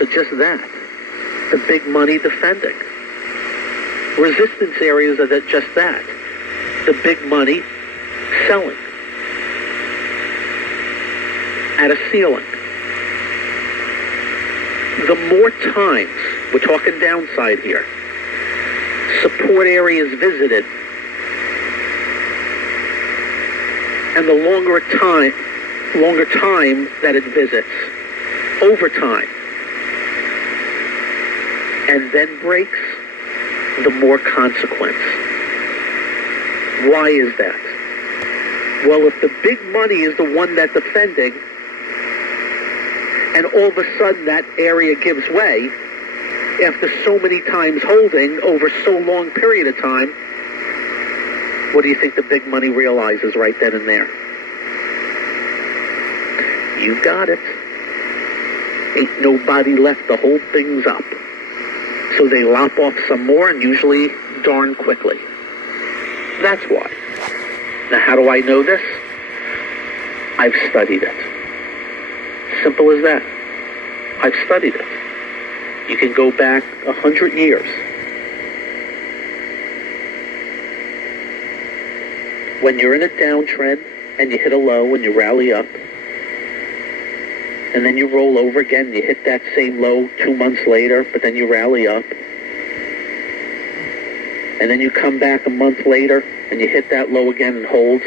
So just that. The big money defending. Resistance areas are just that. The big money selling at a ceiling. The more times, we're talking downside here, support areas visited, and the longer time that it visits, over time, and then breaks, the more consequence. Why is that? Well, if the big money is the one that's defending, and all of a sudden that area gives way, after so many times holding over so long period of time, what do you think the big money realizes right then and there? You got it. Ain't nobody left to hold things up. So they lop off some more, and usually darn quickly. That's why. Now, how do I know this? I've studied it. Simple as that. I've studied it. You can go back 100 years. When you're in a downtrend and you hit a low and you rally up, and then you roll over again, you hit that same low 2 months later, but then you rally up, and then you come back a month later and you hit that low again and hold,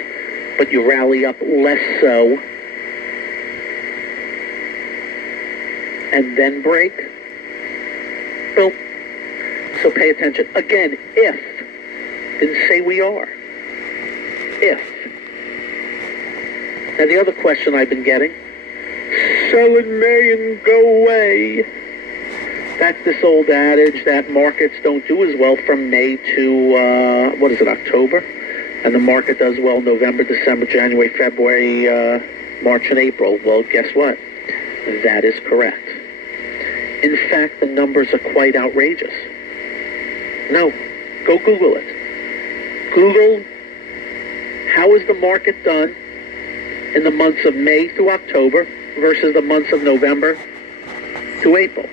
but you rally up less so, and then break. Boom. So pay attention. Again, if. Didn't say we are. If. Now the other question I've been getting, sell in May and go away. That's this old adage that markets don't do as well from May to, October? And the market does well November, December, January, February, March, and April. Well, guess what? That is correct. In fact, the numbers are quite outrageous. No, go Google it. Google, how is the market done in the months of May through October versus the months of November to April?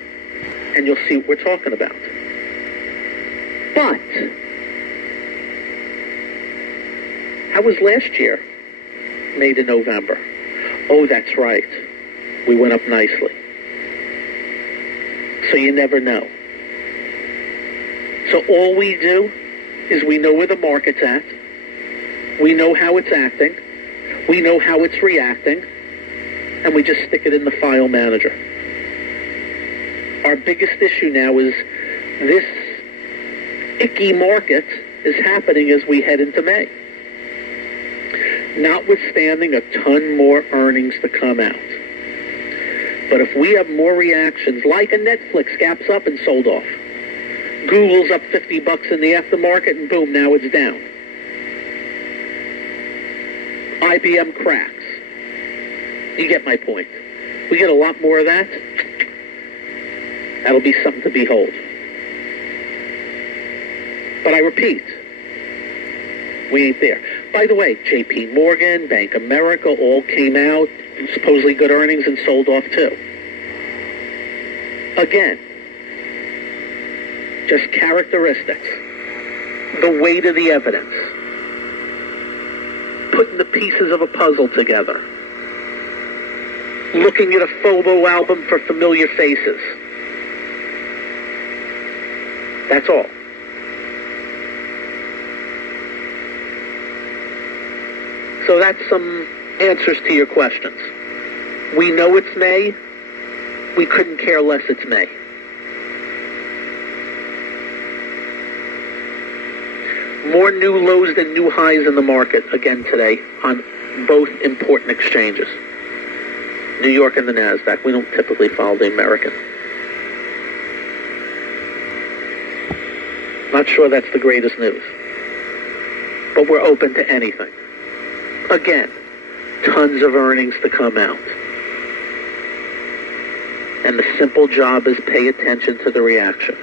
And you'll see what we're talking about. But, how was last year, May to November? Oh, that's right. We went up nicely. So you never know. So all we do is we know where the market's at. We know how it's acting. We know how it's reacting. And we just stick it in the file manager. Our biggest issue now is this icky market is happening as we head into May. Notwithstanding a ton more earnings to come out. But if we have more reactions, like a Netflix gaps up and sold off, Google's up $50 in the aftermarket, and boom, now it's down. IBM cracks. You get my point. We get a lot more of that. That'll be something to behold. But I repeat, we ain't there. By the way, J.P. Morgan, Bank of America, all came out, supposedly good earnings, and sold off too. Again, just characteristics. The weight of the evidence. Putting the pieces of a puzzle together. Looking at a photo album for familiar faces. That's all. So that's some answers to your questions. We know it's May. We couldn't care less it's May. More new lows than new highs in the market again today on both important exchanges. New York and the NASDAQ. We don't typically follow the American. Not sure that's the greatest news. But we're open to anything. Again, tons of earnings to come out. And the simple job is pay attention to the reaction.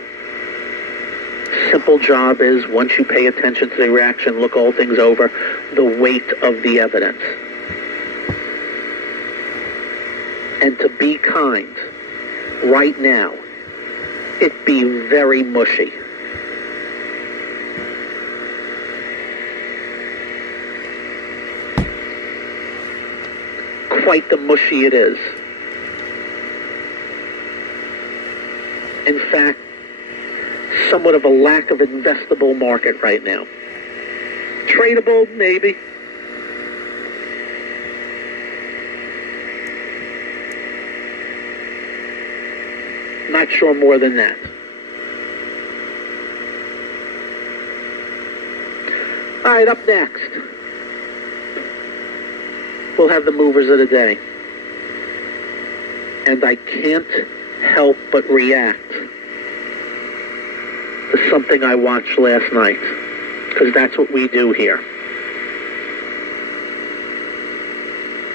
Simple job is, once you pay attention to the reaction, look all things over, the weight of the evidence. And to be kind. right now, it'd be very mushy. Quite the mushy it is. In fact, somewhat of a lack of investable market right now. Tradable, maybe. Not sure more than that. All right, up next, we'll have the movers of the day. And I can't help but react to something I watched last night, because that's what we do here.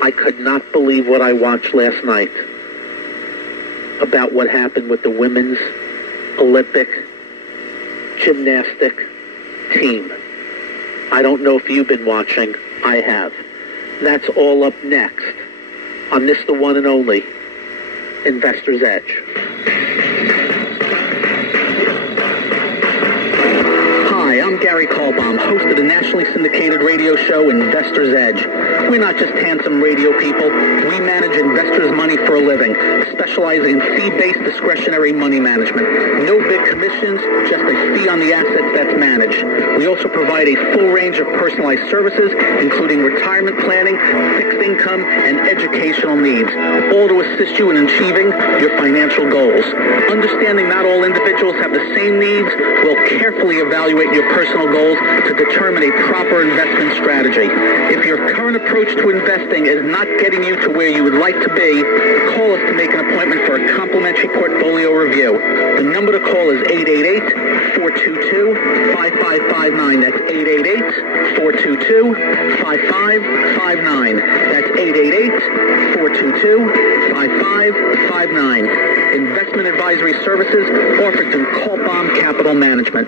I could not believe what I watched last night about what happened with the women's Olympic gymnastic team. I don't know if you've been watching. I have. That's all up next on this, the one and only Investor's Edge. Hi, I'm Gary Kaltbaum, host of the nationally syndicated radio show Investor's Edge. We're not just handsome radio people. We manage investors' money for a living, specializing in fee-based discretionary money management. No big commissions, just a fee on the assets that's managed. We also provide a full range of personalized services, including retirement planning, fixed income, and educational needs, all to assist you in achieving your financial goals. Understanding not all individuals have the same needs, we'll carefully evaluate your personal goals to determine a proper investment strategy. If your current approach to investing is not getting you to where you would like to be, call us to make an appointment for a complimentary portfolio review. The number to call is 888-422-5559. That's 888-422-5559. That's 888-422-5559. Investment advisory services offered through Kaltbaum Capital Management.